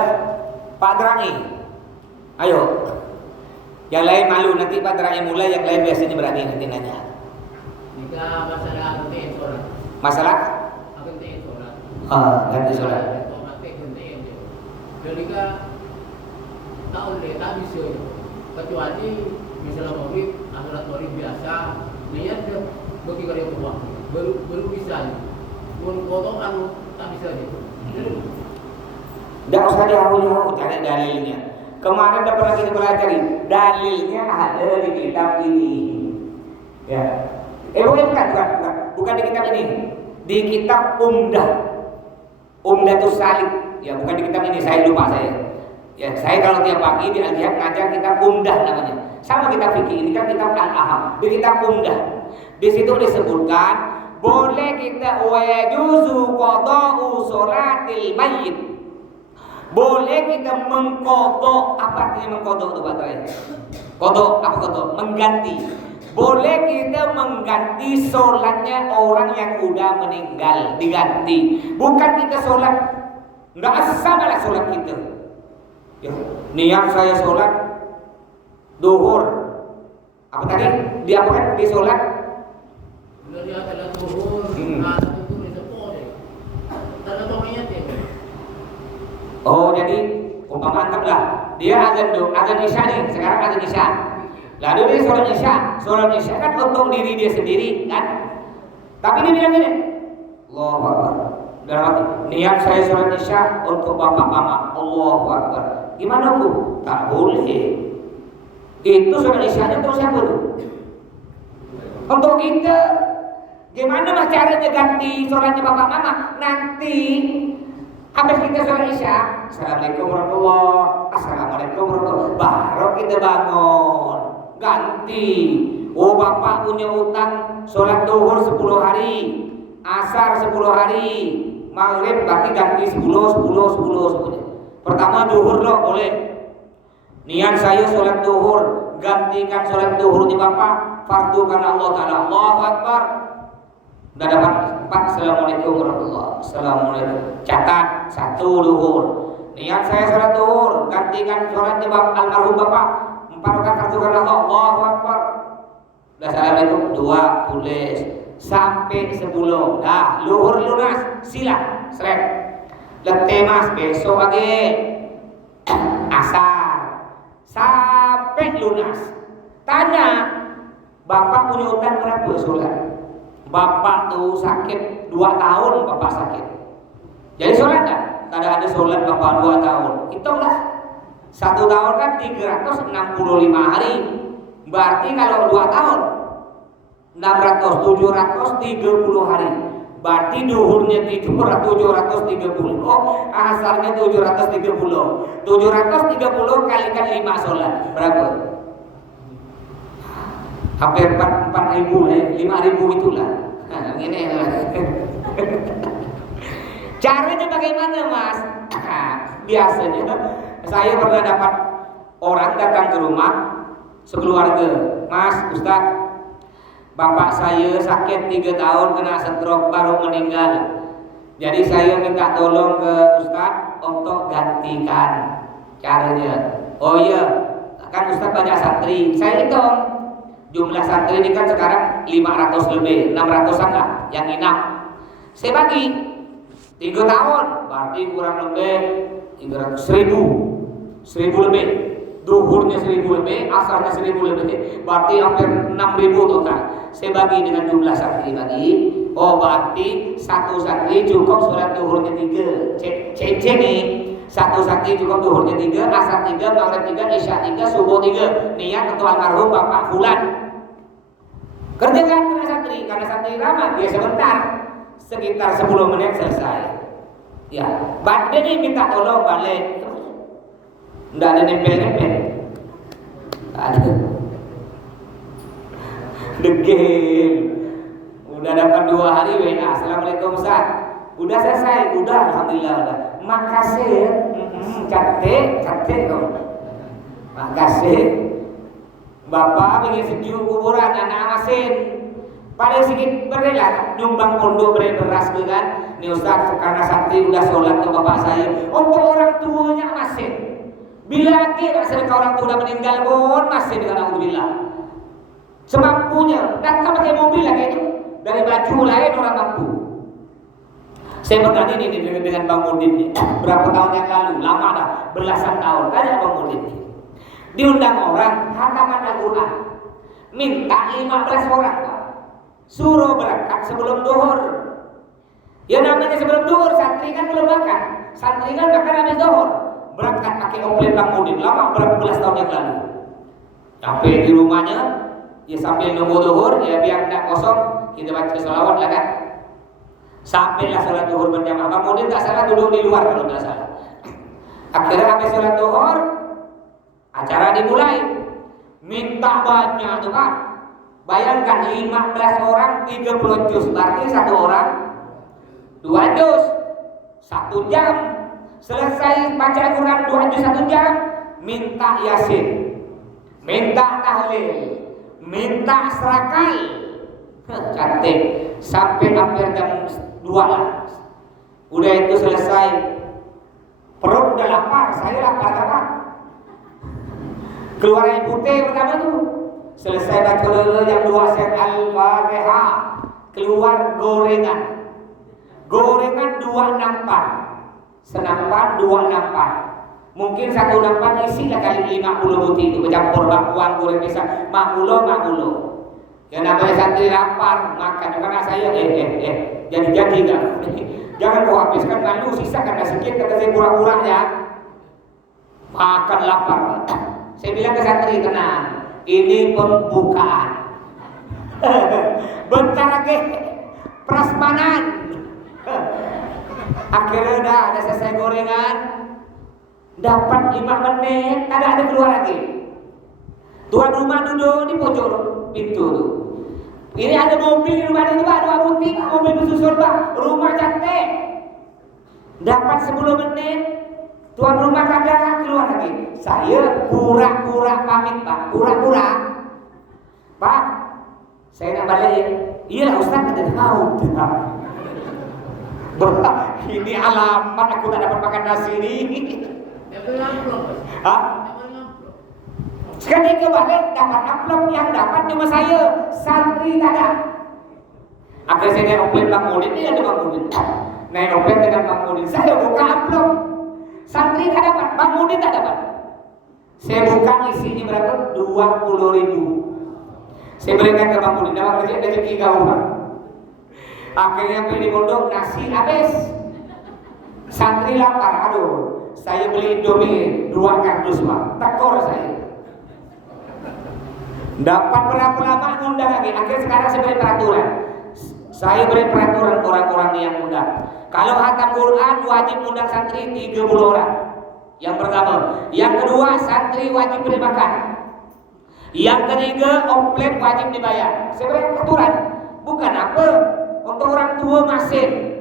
Pak Drai. Ayo. Yang lain malu, nanti Pak Drai mulai, yang lain biasanya berani nanti nanya. Jika masalah ganti sholat. Masalah? Ganti sholat. Ganti sholat. Jadi kan tak bisa. Kecuali misalnya maghrib, sholat maghrib biasa, niat dia bagi kali kedua, baru bisa. Potong tak bisa gitu. Tidak usah jauh-jauh cari dalilnya. Kemarin udah pernah kita pelajari, dalilnya ada di kitab ini. Ya. Bukan di kitab ini. Di kitab Umdatus Salik. Ya, bukan di kitab ini, saya lupa saya. Ya, saya kalau tiap pagi di Al-Jihad ngajar kitab Umdah namanya. Sama kitab fikih, ini kan kitab Al-Aham. Di kitab Umdah. Di situ disebutkan boleh kita wa yajuzu qada'u sholatil mayyit. Boleh kita mengkodok. Apa artinya mengkodok itu Pak Trai? Kodok, apa kodok? Mengganti. Boleh kita mengganti sholatnya orang yang udah meninggal, diganti. Bukan kita sholat, nggak asal sholat kita. Ya, niat saya sholat duhur. Apa tadi? Diapakan di sholat? Dia adalah duhur. Itu disebut. Tergantung niat. Oh, jadi umpama anggaplah dia azan isya nih, sekarang azan isya. Lalu dia sholat isya kan untuk diri dia sendiri kan. Tapi dia bilang gini, Allahu Akbar. Dalam hati, niat saya sholat isya untuk bapak mama. Allahu Akbar. Gimana Bu? Tak boleh. Itu sholat isya untuk siapa tuh? Untuk kita. Gimana mas caranya ganti sholatnya bapak mama? Nanti habis kita sholat isya, Assalamualaikum warahmatullahi, baru kita bangun, ganti. Oh bapak punya utang sholat duhur 10 hari, asar 10 hari, maghrib berarti ganti 10. Pertama duhur loh boleh. Niat saya sholat duhur, gantikan sholat duhur di bapak, fardu karena Allah Ta'ala. Allahu Akbar. Udah dapat 4. Assalamualaikum warahmatullahi. Assalamualaikum. Catat 1 duhur. Niat saya sholat duhur, gantikan sholat di almarhum bapak, 4 rakaat fardu karena Allah. Allahu Akbar. Udah Assalamualaikum 2 tulis sampai 10. Dah luhur lunas, sila seret. Letih mas besok lagi asar sampai duit lunas. Tanya, bapak punya utang berapa sholat? Bapak tuh sakit 2 tahun, bapak sakit. Jadi sholat tak? Tidak ada sholat bapak 2 tahun. Hitunglah. 1 tahun kan 365 hari. Berarti kalau 2 tahun 730 hari. Berarti duhurnya 730. Oh, asarnya 730. 730 kalikan 5 sholat. Berapa? Hampir 4.000 ya, 5.000 itulah. Nah, ini. Caranya bagaimana, Mas? Biasanya saya pernah dapat orang datang ke rumah sekeluarga. Mas, Ustaz, bapak saya sakit 3 tahun kena stroke baru meninggal. Jadi saya minta tolong ke Ustaz untuk gantikan. Caranya, oh iya, kan Ustaz banyak santri. Saya hitung jumlah santri ini kan sekarang 500 lebih, 600-an lah yang nginap. Saya bagi 3 tahun, berarti kurang lebih 1.000 lebih. Duhurnya 1.000 lebih, asarnya 1.000 lebih, berarti hampir 6.000 total. Saya bagi dengan jumlah santri bagi. Oh, berarti satu santri cukup sholat duhurnya 3. Cek nih. Satu santri cukup duhurnya 3, asar 3, maghrib 3, isya 3, subuh 3. Niat untuk almarhum bapak fulan. Kerjakan karena santri ramah, dia sebentar, sekitar 10 menit selesai. Ya, dia nih minta tolong balik. Nggak ada nempel-nempel. Ada. Degil. Udah dapat 2 hari WA. Assalamualaikum Ustaz. Udah selesai. Udah, alhamdulillah udah. Makasih. Cantik dong. Makasih. Bapak ingin sejuk kuburan anak asin. Paling sedikit berilah nyumbang pondok beri beras kan. Nih Ustaz, karena santri udah sholat ke bapak saya. Untuk orang tuanya masih. Bila kira sedekah orang tua udah meninggal pun masih dengan alhamdulillah. Semampunya, datang pakai mobil lagi itu. Dari baju lain orang mampu. Saya pernah ini dengan Bang Udin berapa tahun yang lalu, lama dah, belasan tahun. Tanya Bang Udin. Diundang orang hataman Al-Quran, minta 15 orang, suruh berangkat sebelum duhur. Ya namanya sebelum duhur, santri kan belum makan. Santri kan makan habis duhur. Berangkat pakai oplet Bang Udin, lama berapa belas tahun yang lalu. Sampai di rumahnya, ya sambil nunggu duhur, ya biar tidak kosong, kita baca sholawat lah kan. Sampailah sholat duhur berjamaah. Bang Udin tak salah duduk di luar kalau tidak salah. Akhirnya habis sholat duhur, acara dimulai. Minta banyak tuh kan. Bayangkan 15 orang 30 juz, berarti 1 orang 2 juz, 1 jam. Selesai baca Al-Quran 2 juz 1 jam, minta yasin, minta tahlil, minta serakal. Cantik. Sampai hampir jam 2 lah. Udah itu selesai. Perut udah lapar, saya lapar kan? Keluar air putih pertama tuh. Selesai baca dulu jam 2 set Al-Fatihah. Keluar gorengan. Gorengan 2 nampan. Senampan 2 nampan. Mungkin 1 nampan isi lah kali 50 butir itu bercampur bakwan goreng pisang. Makulo. Ya namanya santri lapar makan. Karena saya jadi kan. Jangan kau habiskan malu sisa karena sedikit kata saya pura-pura ya. Makan lapar. Saya bilang ke santri tenang. Ini pembukaan. Bentar lagi prasmanan. Akhirnya udah ada selesai gorengan. Dapat 5 menit, ada keluar lagi. Tuan rumah duduk di pojok pintu tuh. Ini ada mobil di rumah itu Pak, 2 butik, mobil bersusun Pak, rumah cantik. Dapat 10 menit, tuan rumah kagak keluar lagi. Saya pura-pura pamit Pak, pura-pura. Pak, saya nak balik. Iya Ustaz, ada tahu. Ini alamat aku tak dapat makan nasi ini. Hah? Sekali kebalik dapat amplop yang dapat cuma saya, santri tak ada. Akhirnya saya naik oplet Bang Udin, ini ada Bang Udin. Naik oplet dengan Bang Udin, saya buka amplop. Santri tak dapat, Bang Udin tak dapat. Saya buka isinya berapa? 20.000. Saya berikan ke Bang Pudin, dapat rezeki kau Pak. Akhirnya pergi di pondok, nasi habis. Santri lapar, aduh. Saya beli Indomie 2 kardus Pak, tekor saya. Dapat berapa lama ngundang lagi? Akhirnya sekarang saya beri peraturan. Saya beri peraturan orang-orang yang undang. Kalau khatam Quran wajib undang santri 30 orang. Yang pertama, yang kedua santri wajib beri makan. Yang ketiga oplet wajib dibayar. Saya beri aturan, bukan apa untuk orang tua masing.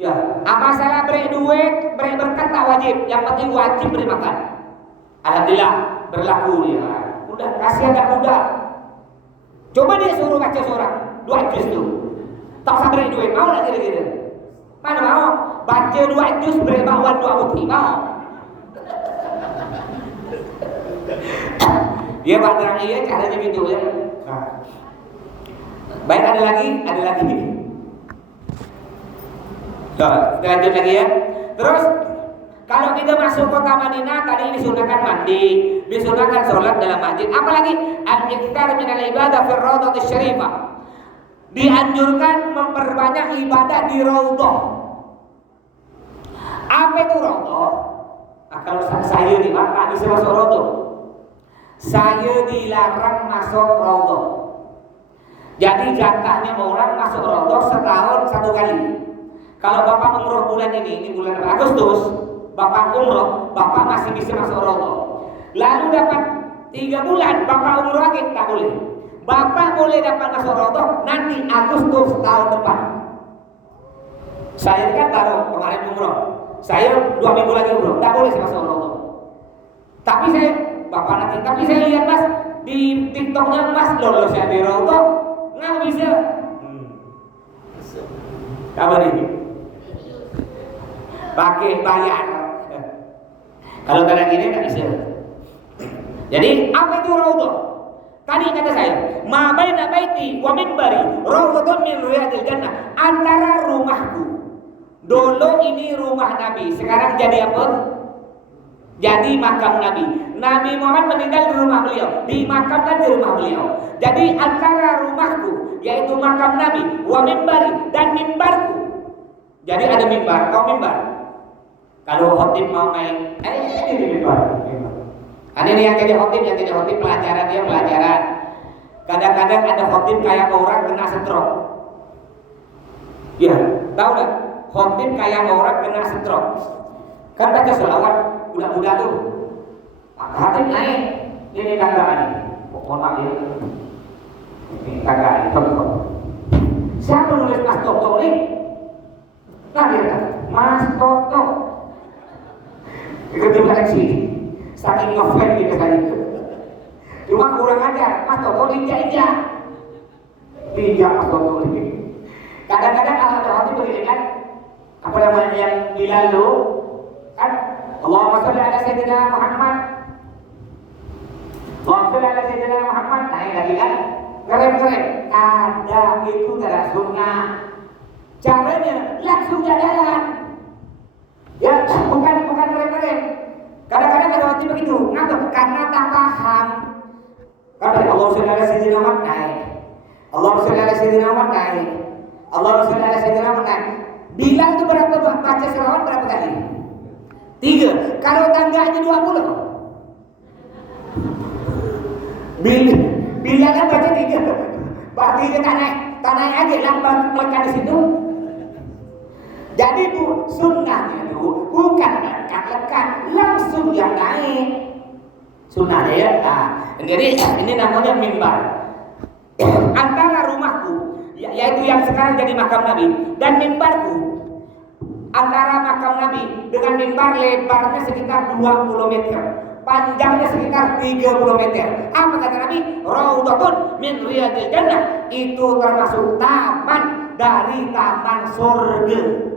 Ya, masalah beri duit, beri berkat tak wajib. Yang penting wajib beri makan. Alhamdulillah berlaku dia. Udah kasih anak muda. Coba dia suruh baca seorang 2 juz tu. Tak usah beri duit, mau tak kira-kira? Mana mau? Baca 2 juz beri bakwan 2 butir, mau? Dia baca iya caranya gitu ya. Baik, ada lagi. Kita lanjut lagi ya. Terus kalau kita masuk kota Madinah, tadi disunahkan mandi, disunahkan sholat dalam masjid. Apalagi al-iktsar minal ibadah fi raudhatis syarifah. Dianjurkan memperbanyak ibadah di raudhah. Apa itu raudhah? Nah, kalau saya nih Pak, tak bisa masuk raudhah. Saya dilarang masuk raudhah. Jadi jatahnya orang masuk raudhah setahun 1 kali. Kalau Bapak umroh bulan ini bulan Agustus, Bapak umroh, Bapak masih bisa masuk raudhah. Lalu dapat 3 bulan, Bapak umroh lagi, tak boleh. Bapak boleh dapat masuk raudhah nanti Agustus tahun depan. Saya kan baru kemarin umroh. Saya 2 minggu lagi umroh, tak boleh masuk raudhah. Tapi saya lihat Mas di TikToknya Mas lolos saya di raudhah, nggak bisa. Kabar ini pakai bayar. Kalau kadang ini nggak bisa. Jadi apa itu raudhah? Tadi kata saya, ma baina baiti wa minbari raudhatun min riyadil jannah. Antara rumahku, dulu ini rumah Nabi, sekarang jadi apa? Jadi makam Nabi. Nabi Muhammad meninggal di rumah beliau, dimakamkan di rumah beliau. Jadi antara rumahku, yaitu makam Nabi, wa minbari, dan mimbarku. Jadi ada mimbar, kau mimbar. Kalau khotib mau main, ini mimbar. Ini yang jadi khotib pelajaran dia pelajaran. Kadang-kadang ada khotib kayak orang kena stroke. Ya, tahu tak? Khotib kayak orang kena stroke. Kan baca selawat budak-budak tuh. Khotib naik, ini tangga ini. Mohon maaf ya. Ini tangga ini. Siapa nulis Mas Toto ini? Nah dia, Mas Toto. Ketika sini. Saking ngefan kita tadi itu. Cuma kurang ajar, Mas Toto injak-injak. Injak Mas Toto ini. Kadang-kadang kalau ada khotib begini kan, apa namanya yang Bilal lu kan, Allahumma sholli ala sayyidina Muhammad. Allahumma sholli ala sayyidina Muhammad. Naik lagi kan, keren-keren. Ada itu tidak sunnah. Caranya langsung jalan. Ya, bukan keren-keren. Kadang-kadang ada waktu begitu, ngapa? Karena tak paham. Karena Allah sholli ala sayyidina Muhammad naik. Allah sholli ala sayyidina Muhammad naik. Allah sholli ala sayyidina Muhammad naik. Bilal itu berapa baca selawat berapa kali? 3. Kalau tangganya 20. Bilal kan baca 3. Berarti dia tak naik aja lah melekat di situ. Jadi sunnahnya itu bukan lekat-lekat, langsung yang naik. Sunnahnya ya. Nah, jadi ini namanya mimbar. Antara rumahku, yaitu yang sekarang jadi makam Nabi, dan mimbarku, antara makam Nabi dengan mimbar lebarnya sekitar 20 meter, panjangnya sekitar 30 meter. Apa kata Nabi? Raudhatun min riyadil jannah. Itu termasuk taman dari taman surga.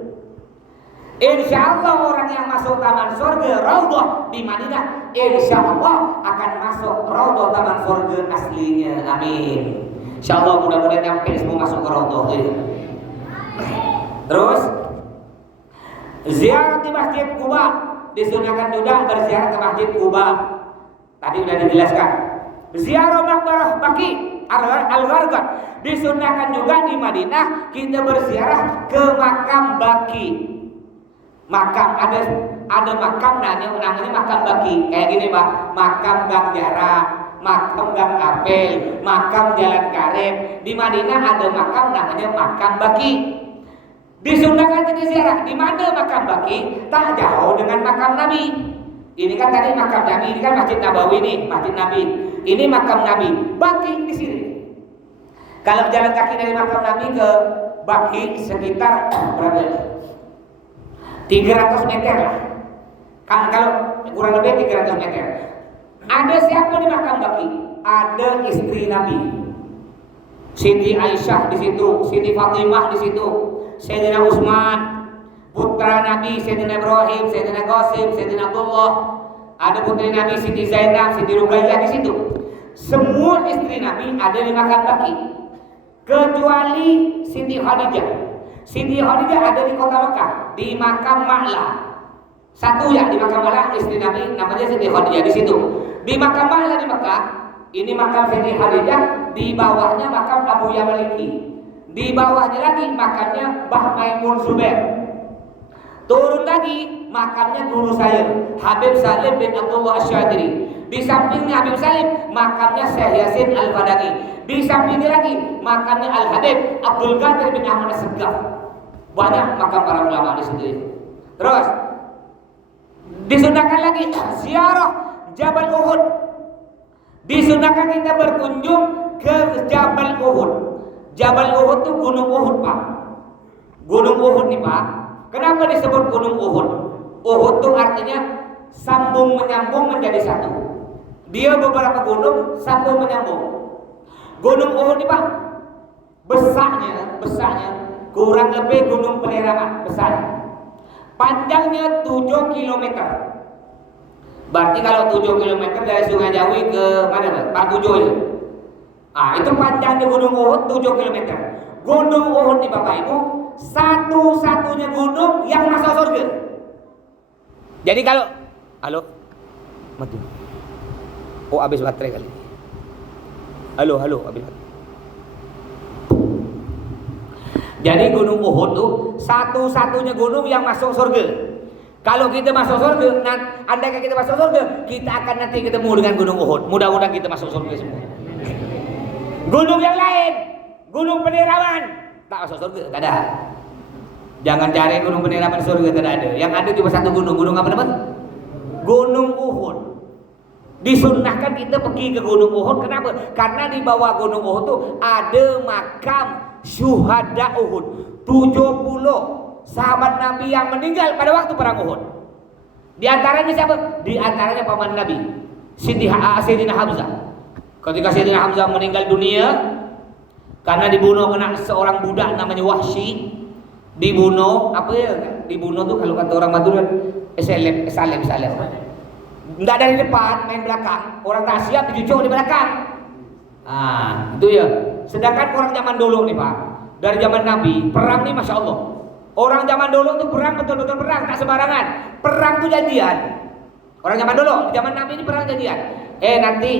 Insya Allah orang yang masuk taman surga raudhah di Madinah, insya Allah akan masuk raudhah taman surga aslinya. Amin. Insya Allah mudah-mudahan sampai semua masuk ke raudhah. Terus ziarah di Masjid Quba, disunahkan juga berziarah ke Masjid Quba. Tadi sudah dijelaskan. Ziarah Maqbarah Baqi Al-Gharqad. Disunahkan juga di Madinah kita berziarah ke makam Baqi. Makam ada makam namanya makam Baqi. Kayak gini, Pak. Makam Gang Jarak, makam Gang Apel, makam Jalan Karet. Di Madinah ada makam namanya makam Baqi. Disunahkan kita ziarah. Di mana makam Baqi? Tak jauh dengan makam Nabi. Ini kan tadi makam Nabi, ini kan Masjid Nabawi nih, Masjid Nabi. Ini makam Nabi. Baqi di sini. Kalau jalan kaki dari makam Nabi ke Baqi sekitar berapa? 300 meter lah. Kalau kurang lebih 300 meter. Ada siapa di makam Baqi? Ada istri Nabi. Siti Aisyah di situ, Siti Fatimah di situ, Sayyidina Utsman, putra Nabi Sayyidina Ibrahim, Sayyidina Qasim, Sayyidina Abdullah. Ada putri Nabi Siti Zainab, Siti Ruqayyah di situ. Semua istri Nabi ada di makam Baqi. Kecuali Siti Khadijah. Siti Khadijah ada di kota Mekah, di makam Ma'la. Satu ya di makam Ma'la istri Nabi namanya Siti Khadijah di situ. Di makam Ma'la di Mekah, ini makam Siti Khadijah, di bawahnya makam Abu Yamaliki. Di bawahnya lagi makamnya Mbah Maimun Zubair. Turun lagi makamnya guru saya Habib Salim bin Abdullah Asy-Syadili. Di sampingnya Habib Salim makamnya Syekh Yasin Al-Fadaqi. Di sampingnya lagi makamnya Al-Habib Abdul Qadir bin Ahmad As-Segaf. Banyak makam para ulama di situ. Terus disunahkan lagi ziarah Jabal Uhud. Disunahkan kita berkunjung ke Jabal Uhud. Jabal Uhud itu Gunung Uhud, Pak. Gunung Uhud nih, Pak. Kenapa disebut Gunung Uhud? Uhud itu artinya sambung menyambung menjadi satu. Dia beberapa gunung sambung menyambung. Gunung Uhud nih, Pak, besarnya kurang lebih Gunung Peneraman besar. Panjangnya 7 km. Berarti kalau 7 km dari Sungai Jawi ke mana, Pak? Partujo ya. Itu panjangnya Gunung Uhud 7 km. Gunung Uhud nih, Bapak Ibu, satu-satunya gunung yang masuk surga. Jadi kalau halo, mati. Oh, habis baterai kali. Halo, habis baterai. Jadi Gunung Uhud tuh satu-satunya gunung yang masuk surga. Kalau kita masuk surga, andai kita masuk surga, kita akan nanti ketemu dengan Gunung Uhud. Mudah-mudahan kita masuk surga semua. Gunung yang lain, Gunung Peneraman, tak masuk surga, tak ada. Jangan cari Gunung Peneraman surga, tak ada. Yang ada cuma satu gunung. Gunung apa namanya? Gunung Uhud. Disunnahkan kita pergi ke Gunung Uhud. Kenapa? Karena di bawah Gunung Uhud tuh ada makam syuhada Uhud. 70 sahabat Nabi yang meninggal pada waktu perang Uhud. Di antaranya siapa? Di antaranya paman Nabi, Sayyidina Hamzah. Ketika Sayyidina Hamzah meninggal dunia karena dibunuh kena seorang budak namanya Wahsy. Dibunuh apa ya? Dibunuh tuh kalau kata orang Madura salib. Enggak dari depan, main belakang. Orang tak siap dicucuk di belakang. Itu ya. Sedangkan orang zaman dulu nih, Pak, dari zaman Nabi, perang nih Masya Allah. Orang zaman dulu tuh perang betul-betul perang, tak sembarangan. Perang tuh janjian. Orang zaman dulu, zaman Nabi ini perang janjian. Nanti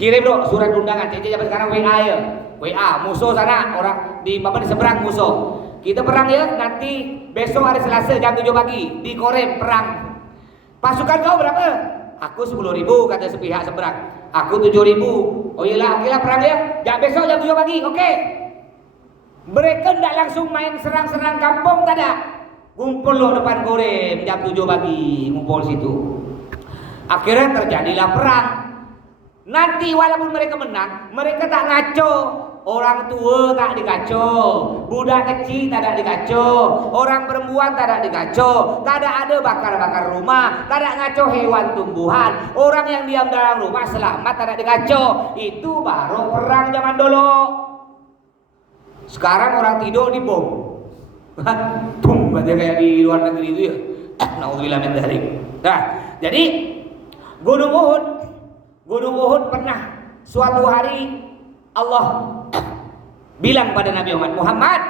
kirim loh surat undangan. Jadi zaman sekarang WA ya. WA, musuh sana, orang di seberang musuh. Kita perang ya, nanti besok hari Selasa jam 7 pagi di Korem perang. Pasukan kau berapa? Aku 10.000 kata sepihak seberang. Aku 7.000. Oh iyalah, okelah perang ya. Besok jam 7 pagi, oke. Mereka tidak langsung main serang-serang kampung, tak ada. Kumpul loh depan Korem jam 7 pagi, ngumpul situ. Akhirnya terjadilah perang. Nanti walaupun mereka menang, mereka tak ngaco. Orang tua tak dikacau, budak kecil tak ada dikacau, orang perempuan tak ada dikacau, tak ada bakar-bakar rumah, tak ada ngaco hewan tumbuhan, orang yang diam dalam rumah selamat tak ada dikacau. Itu baru perang zaman dulu. Sekarang orang tidur di bom, tum aja kayak di luar negeri itu ya. Naudzubillah min dzalik. Nah, jadi Gunung Uhud pernah suatu hari Allah bilang pada Nabi Muhammad,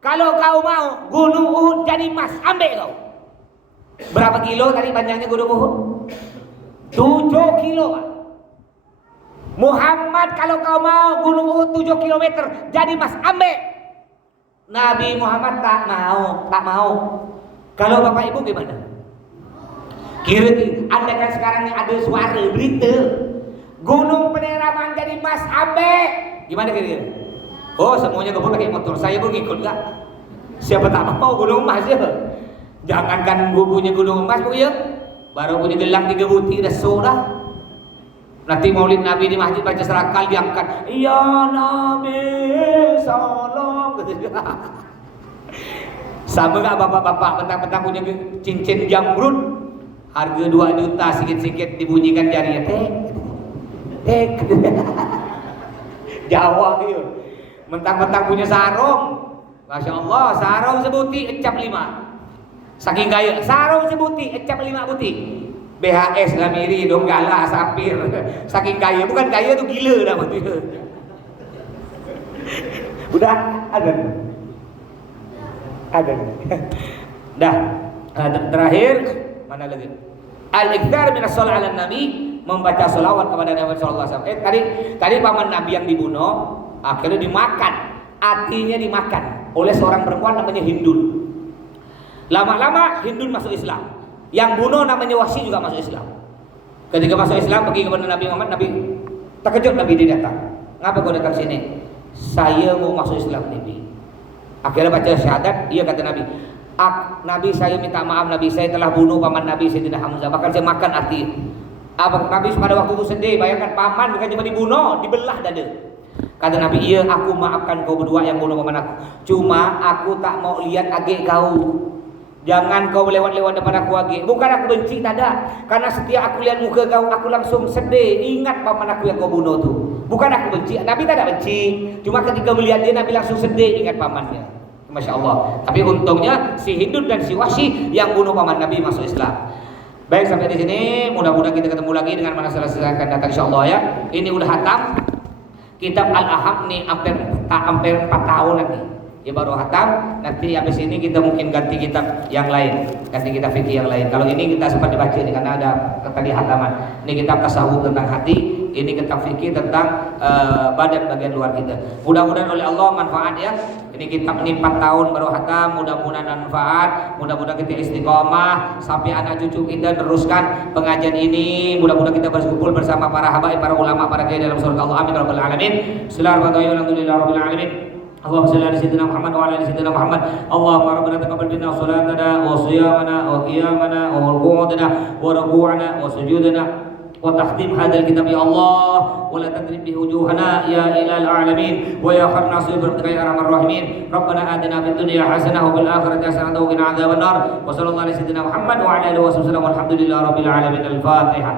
kalau kau mau Gunung Uhud jadi emas, ambil kau. Berapa kilo tadi panjangnya Gunung Uhud? 7 kilo Pak. Muhammad kalau kau mau Gunung Uhud 7 kilometer jadi mas ambe. Nabi Muhammad tak mau. Kalau Bapak Ibu gimana? Kira Anda kan sekarang ini ada suara berita Gunung Peneraman jadi mas ambe. Gimana kira-kira? Oh semuanya gabung pakai motor, saya pun ikut gak? Siapa tak mau gunung emas ya? Jangankan punya gunung emas bu ya, baru punya gelang 3 butir dah sudah. Nanti maulid Nabi di masjid baca serakal diangkat, ya Nabi salam. Sama gak bapak-bapak mentang-mentang punya cincin jamrud harga 2 juta sikit-sikit dibunyikan jari tek. Jawa dia. Mentang-mentang punya sarung, Masya Allah, sarung sebuti ecap 5. Saking gaya, sarung sebuti ecap 5 buti. BHS Lamiri, Donggala, Sapir. Saking gaya, bukan gaya tuh gila dah maksudnya. Udah ada. Dah. Terakhir mana lagi? Al-ikthar min as-shalah 'ala nabi, membaca sholawat kepada Nabi sallallahu alaihi wasallam. Tadi paman Nabi yang dibunuh akhirnya dimakan, hatinya dimakan oleh seorang perempuan namanya Hindun. Lama-lama Hindun masuk Islam. Yang bunuh namanya Wahsy juga masuk Islam. Ketika masuk Islam pergi kepada Nabi Muhammad, Nabi terkejut, Nabi dia datang. Ngapa kau datang sini? Saya mau masuk Islam Nabi. Akhirnya baca syahadat, dia kata Nabi, Nabi saya minta maaf, Nabi saya telah bunuh paman Nabi Sayyidina Hamzah, bahkan saya makan hati. Nabi pada waktu itu sedih, bayangkan paman bukan cuma dibunuh, dibelah dada. Kata Nabi, iya aku maafkan kau berdua yang bunuh paman aku. Cuma aku tak mau lihat agek kau. Jangan kau lewat-lewat depan aku agek. Bukan aku benci, tak ada. Karena setiap aku lihat muka kau, aku langsung sedih. Ingat paman aku yang kau bunuh tu. Bukan aku benci. Nabi tak ada benci. Cuma ketika melihat dia, Nabi langsung sedih ingat pamannya. Masya Allah. Tapi untungnya si Hindun dan si Wahsy yang bunuh paman Nabi masuk Islam. Baik, sampai di sini. Mudah-mudahan kita ketemu lagi dengan mana salah akan datang insya Allah ya. Ini udah hatam. Kitab Al-Aham nih hampir 4 tahun lagi. Ya baru hatam. Nanti habis ini kita mungkin ganti kitab yang lain, ganti kitab fikih yang lain. Kalau ini kita sempat dibaca nih karena ada tadi hataman. Ini kitab tasawuf tentang hati, ini kitab fikih tentang badan bagian luar kita. Mudah-mudahan oleh Allah manfaat ya. Ini kitab ini 4 tahun baru hatam, mudah-mudahan manfaat, mudah-mudahan kita istiqomah sampai anak cucu kita teruskan pengajian ini. Mudah-mudahan kita berkumpul bersama para habaib, para ulama, para kiai dalam surga Allah. Amin rabbal alamin. Bismillahirrahmanirrahim. Alhamdulillahirabbil alamin. Allahumma shalli ala sayyidina Muhammad wa ala ali sayyidina Muhammad. Allahumma rabbana taqabbal minna salatana wa siyamana wa qiyamana wa ruku'ana wa ruku'ana wa sujudana wa tahtim hadzal kitab ya Allah wa la tadrib bi wujuhana ya ilal alamin wa ya khair nasir ya arhamar rahimin. Rabbana atina fid dunya hasanah wa fil akhirati hasanah wa qina adzabannar. Wa sallallahu ala sayyidina Muhammad wa ala alihi wa sahbihi walhamdulillahi rabbil alamin. Al-Fatihah.